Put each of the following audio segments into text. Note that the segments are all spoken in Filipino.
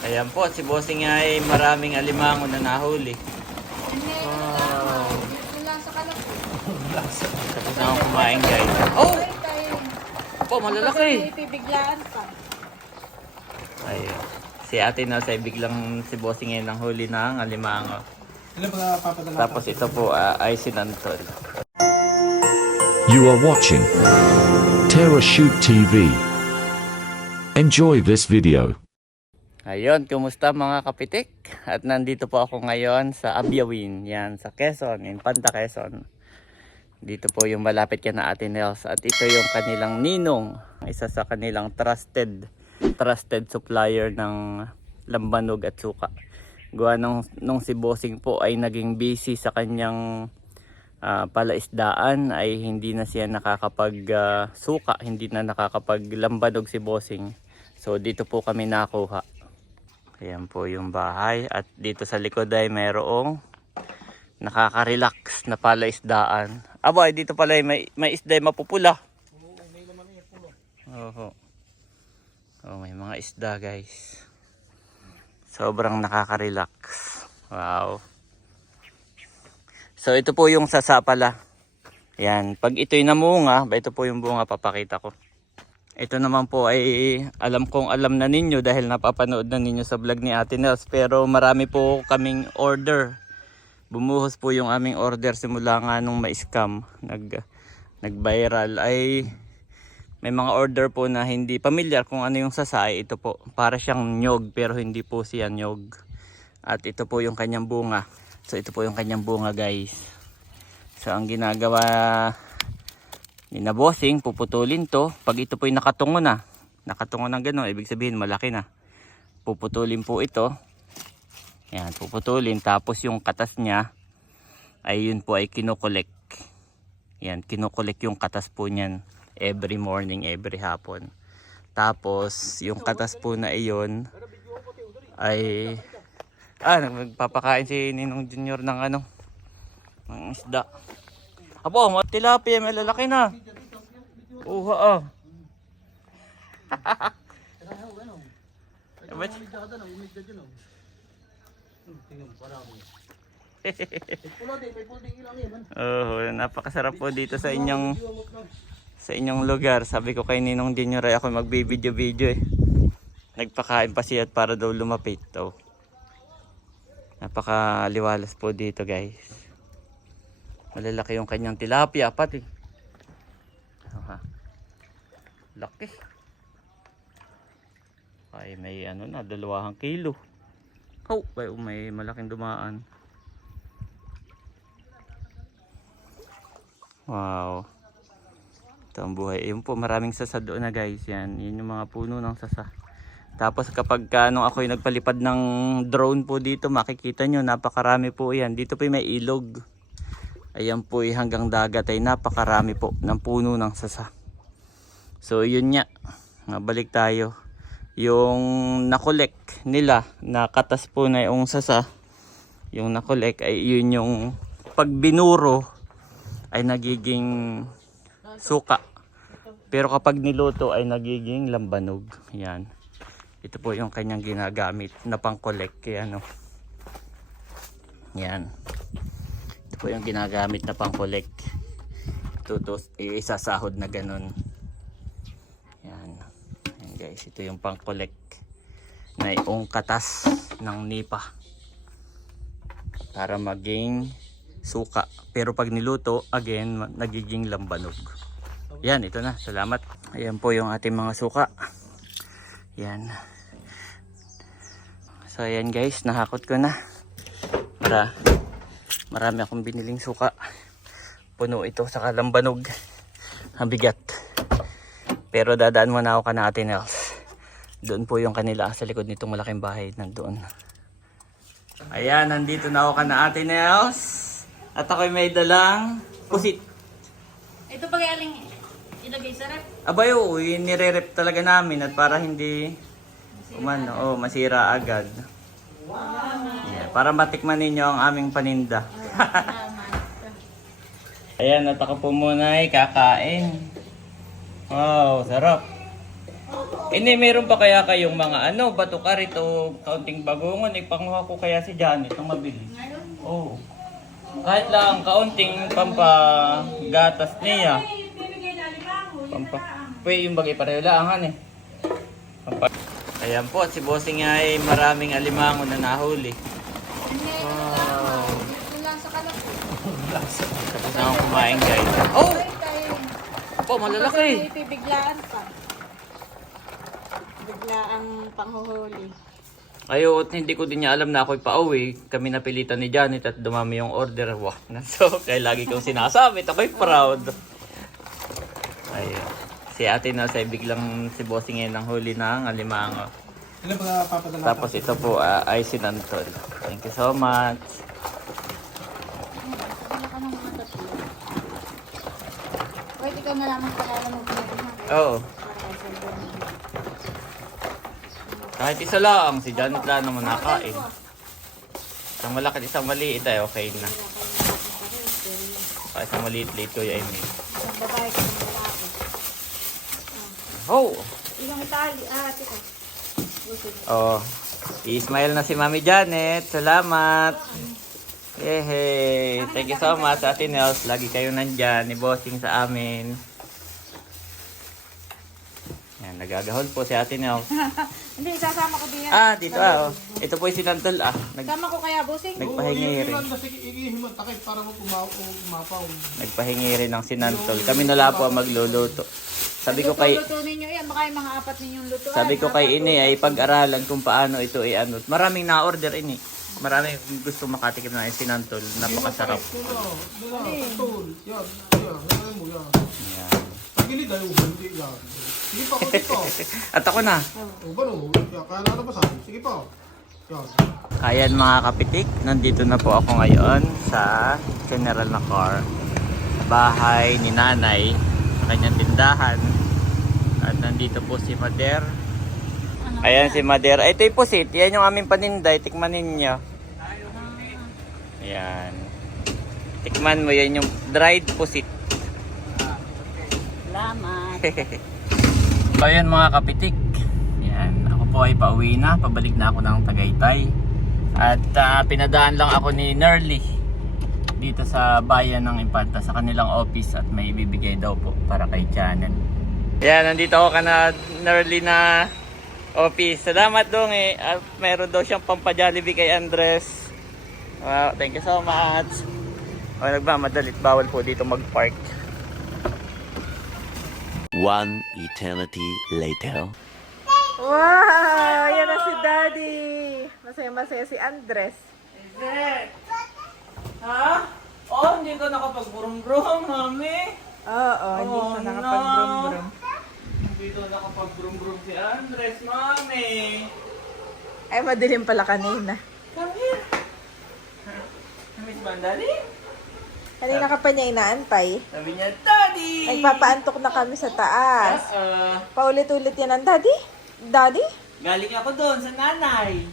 Ayan po, si Bossing ay maraming alimango na nahuli. Wow. Wala sa kalap. Tapos na akong kumain guys. Oh! Po, malalaki. May pibiglaan pa. Ayun. Si ate na sa biglang si Bossing ngayon ang huli ng alimango. Ano ba papadala? Tapos ito po ay sinantol. You are watching Terra Shoot TV. Enjoy this video. Ayun, kumusta mga kapitik? At nandito po ako ngayon sa Abiawin, yan sa Quezon, Infanta Quezon. Dito po yung malapit ka na Ate Nels. At ito yung kanilang ninong, isa sa kanilang trusted supplier ng lambanog at suka. Gawa nung si Bossing po ay naging busy sa kanyang palaisdaan, ay hindi na siya nakakapag suka, hindi na nakakapag lambanog si Bossing. So dito po kami nakuha. Ayan po yung bahay. At dito sa likod ay mayroong nakaka-relax na palaisdaan. Aba, dito pala may isda ay mapupula. Oho. Oh, may mga isda guys. Sobrang nakaka-relax. Wow. So ito po yung sasa pala. Ayan. Pag ito'y namunga, ito po yung bunga papakita ko. Ito naman po ay alam kong alam na ninyo dahil napapanood na ninyo sa vlog ni Ate Nels. Pero marami po kaming order. Bumuhos po yung aming order simula nga nung ma-scam. Nag-viral ay may mga order po na hindi pamilyar kung ano yung sasay. Ito po para siyang nyog pero hindi po siya nyog. At ito po yung kanyang bunga. So ito po yung kanyang bunga guys. So ang ginagawa ni na Bossing, puputulin to. Pag ito po yung nakatungo na ng gano'n, ibig sabihin malaki na. Puputulin po ito. Yan, puputulin. Tapos yung katas niya, ay yun po ay kinukolek. Yan, kinukolek yung katas po niyan. Every morning, every hapon. Tapos, yung katas po na iyon, ay, nagpapakain si Ninong Junior ng ng isda. Apo, mga tilapia, may lalaki na. Uha napakasarap po dito sa inyong lugar. Sabi ko kay Ninong Junior ay ako magbibideo eh. Nagpakain pa siya para daw lumapit. Oh. Napakaliwalas po dito guys. Malalaki yung kanyang tilapia pati. Laki. Ay may na 2 kilo. Oh, may malaking dumaan. Wow. Ito ang buhay. Yun po, maraming sasa doon na guys. Yan yung mga puno ng sasa. Tapos kapag nung ako'y nagpalipad ng drone po dito, makikita nyo napakarami po yan. Dito po may ilog. Ayan po hanggang dagat ay napakarami po ng puno ng sasa. So yun nga, balik tayo. Yung nakolek nila, nakatas po na yung sasa. Yung nakolek ay yun yung pag binuro ay nagiging suka. Pero kapag niluto ay nagiging lambanog. Yan. Ito po yung kanyang ginagamit na pang-collect. Yan. Yan. Po yung ginagamit na pang-collect. Ito isasahod na ganun. Yan. Yan guys, ito yung pang-collect na yung katas ng nipa para maging suka. Pero pag niluto, again, nagiging lambanog. Yan, ito na. Salamat. Ayan po yung ating mga suka. Yan. So ayan guys, nahakot ko na. Marami akong biniling suka. Puno ito sa kalambanog. Ang bigat. Pero dadaan muna ako kana Ate Nels. Doon po yung kanila sa likod nitong malaking bahay. Nandoon. Ayan, nandito na ako kana Ate Nels. At ako'y may dalang pusit. Ito pag aling ilagay sa rep. Abayo, nire-rep talaga namin at para hindi masira agad. Yeah, para matikman ninyo ang aming paninda. Ayan, at ako po muna ay kakain. Wow, sarap. Hindi, meron pa kaya kayong mga bato karito, kaunting bagongon, ipanguha ko kaya si Janet ng mabilis. Ngayon? Oo. Kahit lang kaunting pampagatas niya. Ay, bibigay na limango. Yun Pampa. na lang. Pwede yung bagay pareho lang Ayan po, si Bossing ay maraming alimango na nahuli. Wow. Wala sa kalap. Tapos na akong kumain guys. Oh! Ay, tayo. Po, malalaki. May pibiglaan pa. Biglaang panghuhuli. Ayo, at hindi ko din niya alam na ako'y pauwi. Kami napilitan ni Janet at dumami yung order. Wah, so, kaya lagi kong sinasabi. Ako'y proud. Ayun. Si ate na sa biglang si Bossing ngayon ang huli ng alimango. Ilan ba papadala? Tapos ito po ay sinantol. Thank you so much. Wala ka ng mga tatlo. Pwede ka malamang palala mo pinag-ihan. Oo. Kahit isa lang, si Janet lang naman nakain. Isang malaki, isang maliit ay okay na. Kahit isang maliit-liit ko yung may. Isang babae ka ng lalaki. Oh! Ilang Itali. Teka. Busog. Oh. I-smile na si Mami Janet. Salamat. Yehey. Thank you so much, Ate Nels. Lagi kayo nandyan. Ni Bossing sa amin. Yan, nagagahol po si Ate Nels. Hindi, sasama ko diyan. Dito oh. Ito po yung sinantol Sama ko kaya, busing? Nagpahingi rin. Ihiman takay para mo kumapaw. Nagpahingi rin ng sinantol. Kami nala po ang magluluto. Sabi ko kay Luto ninyo yan. Baka yung mga apat ninyong lutuan. Sabi ko kay Ini ay pag-aralan kung paano ito i-ano. Maraming na-order Ini. Maraming gusto makatikim ng sinantol. Napakasarap. Tol. Yan. Yan mo yan. Yan. Pagili tayo hindi yan. Sige pa, konti pa. At ako na. O ba no? Kaya na ba sabi? Sige pa. Yan. Ayan mga kapitik, nandito na po ako ngayon sa General na car. Bahay ni Nanay, sa kanyang tindahan. At nandito po si Mader. Ayan si Mader. Ito yung pusit, yan yung aming paninday, tikman ninyo. Ayan. Tikman mo, yan yung dried pusit. Salamat. So ayan mga kapitik. Yan, ako po ay pauwi na, pabalik na ako ng Tagaytay. At pinadaan lang ako ni Nerly dito sa bayan ng Infanta sa kanilang office at may ibibigay daw po para kay Janet. Yan, nandito ako kana Nerly na office. Salamat dong meron daw siyang pampajollibee kay Andres. Wow, thank you so much. O nagmamadalit, bawal po dito mag-park. One eternity later. Wow! Yan na si Daddy! Masaya-masaya si Andres. Ha? Oh, hindi ka nakapag-brum-brum, mami. Oo, hindi Oh, siya nakapag-brum-brum. Hindi ka nakapag-brum-brum si Andres, mami. Ay, madilim pala kanina. Come here. Miss Bandali? Kanina ka pa niya inaantay. Sabi niya, Daddy! Nagpapaantok na kami sa taas. Paulit-ulit yan ang Daddy? Daddy? Galing ako doon sa nanay.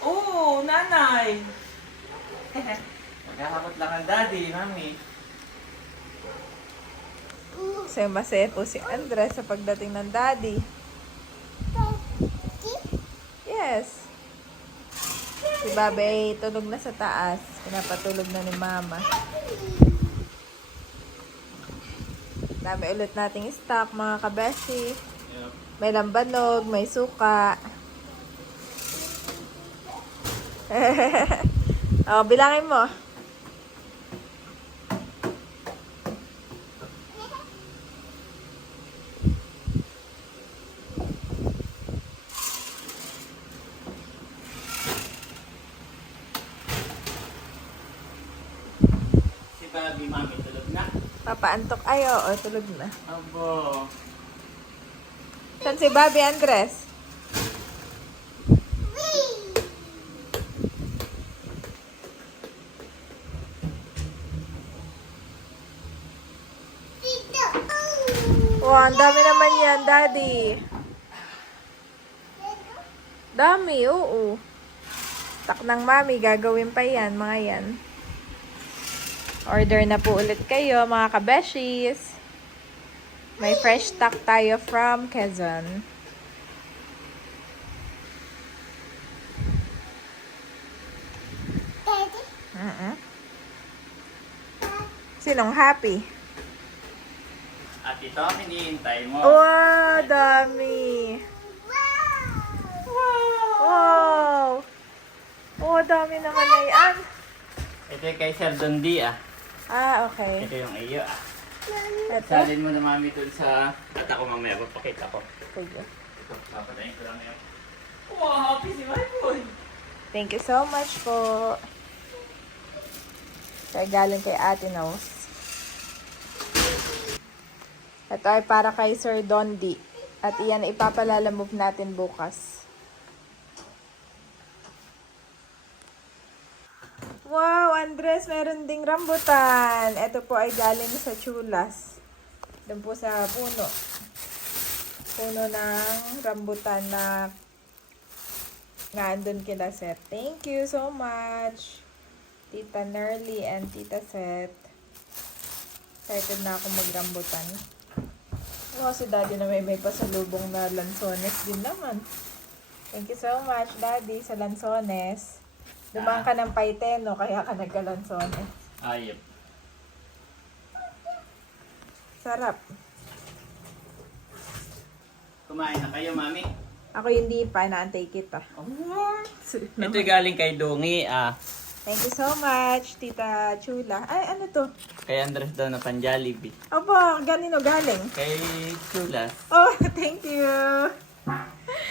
Oo, nanay. Magkakapot lang ang daddy, mami. Masaya po si Andres sa pagdating ng Daddy. Yes. Si Babe ay tulog na sa taas. Pinapatulog na ni Mama. Dami ulit nating stock mga kabeshi. May lambanog, may suka. Bilangin mo. Si Bobby, mami, tulog na. Papaantok. Ay, oo, tulog na. Abo. Saan si Bobby Andres? Wow, ang dami naman yan, Daddy. Dami, oo. Tak ng mami, gagawin pa yan, mga yan. Order na po ulit kayo, mga kabeshis. May fresh stock tayo from Quezon. Sinong happy? At ito ang hinihintay mo. Wow, dami! Wow! Oh, dami naman na yan. Ito yung kay Sir Dondi Ah, okay. Ito yung iyo Ito? Salin mo na mami dun sa... At ako mamaya, papakita ko. Sige. Ito, papatayin ko lang yun. Wow, happy si my boy! Thank you so much po. Kaya galing kay Ate Nose. Ito ay para kay Sir Dondi. At iyan ay ipapalalamove natin bukas. Wow, Andres, meron ding rambutan. Ito po ay galing sa Chulas. Doon po sa puno. Puno ng rambutan na andun kila Seth. Thank you so much, Tita Nerly and Tita Seth. Excited na ako magrambutan. Oh, si Daddy na may pasalubong na lansones din naman. Thank you so much, Daddy, sa lansones. Dumaan ka ng Paiteno, kaya ka nagka-lansones. Ayop. Sarap. Kumain na kayo, mami? Ako hindi pa, inaantay kita. Ito yung galing kay Dongi Thank you so much, Tita Chula. Ay, ano to? Kay Andres daw na pan-Jollibee. Opo, ganino galing? Kay Chula. Oh, thank you.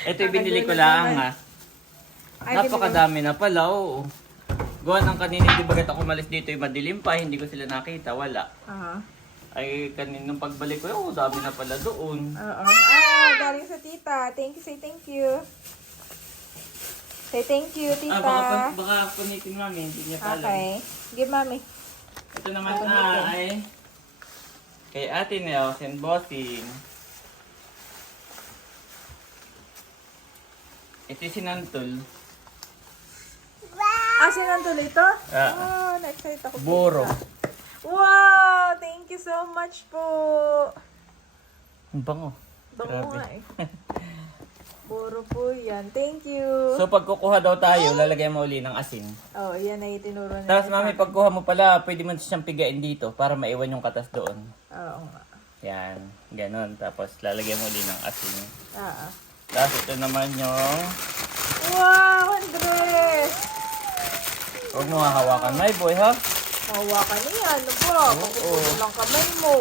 Ito yung binili ko lang Ay, Napakadami na pala, oo. Gawa ng kanina, di bagat ako umalis dito yung madilim pa, hindi ko sila nakita, wala. Aha. Ay, kaninang pagbalik ko, dami na pala doon. Oo. Galing sa tita. Thank you, say thank you. Say thank you, tita. Baka punitin mami, hindi niya pala. Okay. Give mami. Ito naman ay kay Ate Nels and Bossing. Ito yung sinantol. Sinantol ito? Na-excite ako. Boro. Tita. Wow! Thank you so much po. Ang bango. Bango nga eh. Boro po yan. Thank you. So pag kukuha daw tayo, lalagay mo uli ng asin. Oh, yan ay tinuro na. Tapos mami, pagkuha mo pala, pwede mo siyang pigain dito para maiwan yung katas doon. Oo nga. Yan, ganon. Tapos lalagyan mo uli ng asin. Oo. Tapos ito naman yung... Wow, Andres! Huwag mo hahawakan, my boy, ha? Mahawakan niya. Ano ba? Pagkukulo lang kamay mo.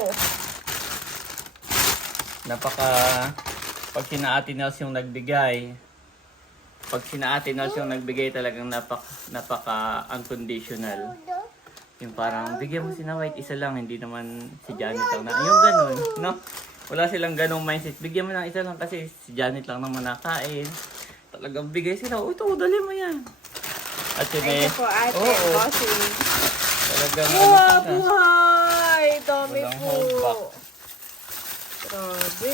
Pag sina Ate Nels yung nagbigay, talagang napaka-unconditional. Yung parang, bigyan mo si na White, isa lang, hindi naman si Janet lang na. Yung ganun, no? Wala silang ganung mindset. Bigyan mo ng isa lang kasi si Janet lang naman nakain. Talagang bigay sila, ito, dali mo yan. At yun Thank you po, ate. Bossing. Talagang, Wow, buhay! Dami Walang po. holdback. Grabe.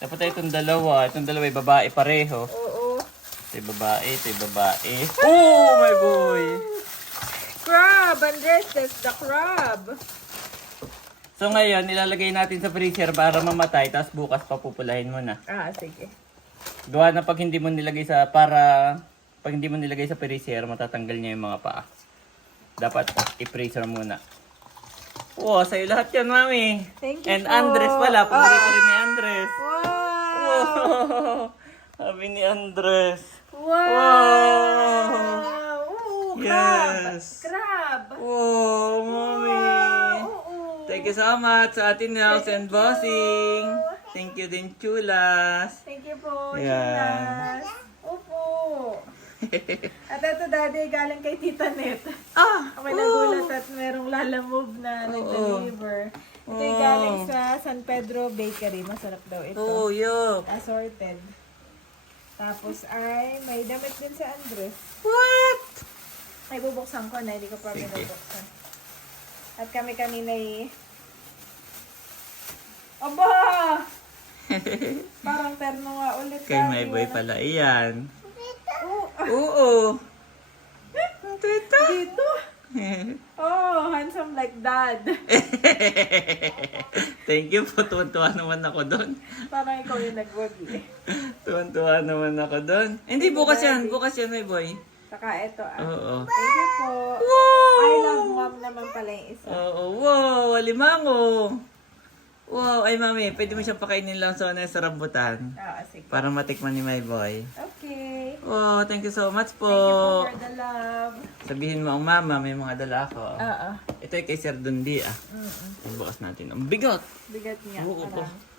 Dapat tayo itong dalawa. Itong dalawa ay babae pareho. Oo. Ito yung babae. Oh, my boy! Crab! Andres, that's the crab. So ngayon, nilalagay natin sa freezer para mamatay. Tapos bukas papupulahin mo na. Sige. Gawa na pag hindi mo nilagay sa freezer, matatanggal niya yung mga paa. Dapat i-freezer muna. Wow, sa'yo lahat yan, mami. Thank you And po. Andres pala. Paborito rin ni Andres. Wow! Wow! Sabi ni Andres. Wow! Ooh, Yes. Crab! Wow, mami. Oo. Thank you so much sa Ate Nels and Bossing. Thank you din, Chulas. Thank you po, Yan. Chinas. Opo. At ito, Daddy, galing kay Tita Net. Ako nagulat at merong lalamove na nag-deliver. Ito yung galing sa San Pedro Bakery. Masarap daw ito. Oh, yup. Assorted. Tapos ay may damit din sa Andres. What? Ay, bubuksan ko na. Hindi ko pa binubuksan. At kami kanina Aba! Parang terno nga ulit. Kay my boy pala iyan. Oo. Dito. Dito. Oh, handsome like dad. Thank you po. Tuwan-tuwa naman ako doon. Parang ikaw yung nagwagi. Tuwan-tuwa naman ako doon. Hindi, bukas yan. Bukas yan, my boy. Saka ito Oo. Thank you po. Wow! I love mom naman pala yung isa. Oo, wow, alimango. Wow, ay mami, pwede mo siyang pakainin lang sa sa rambutan. Sige. Para matikman ni my boy. Okay. Wow, thank you so much po. Thank you po for the love. Sabihin mo ang mama, may mga dala ako. Oo. Ito ay kay Sir Dundi Bukas natin. Ang bigot. Bigat niya. Oo po. Parang.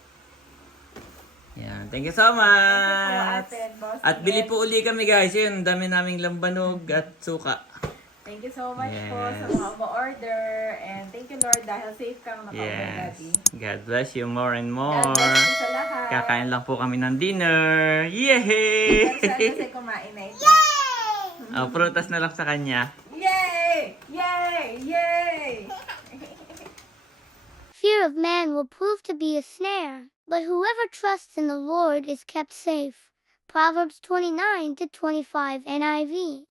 Yan, thank you so much. Ate, boss. At bili po uli kami guys. Yun, ang dami naming lambanog at suka. Thank you so much po sa Yes. mga umu-order. And thank you Lord dahil safe kang nakauwi, Yes. Daddy. God bless you more and more. God bless you sa lahat. Kakain lang po kami ng dinner. Yay! Pero sana kasi kumain na ito. Oh, prutas na lang sa kanya. Yay! Yay! Yay! Fear of man will prove to be a snare, but whoever trusts in the Lord is kept safe. Proverbs 29-25 NIV.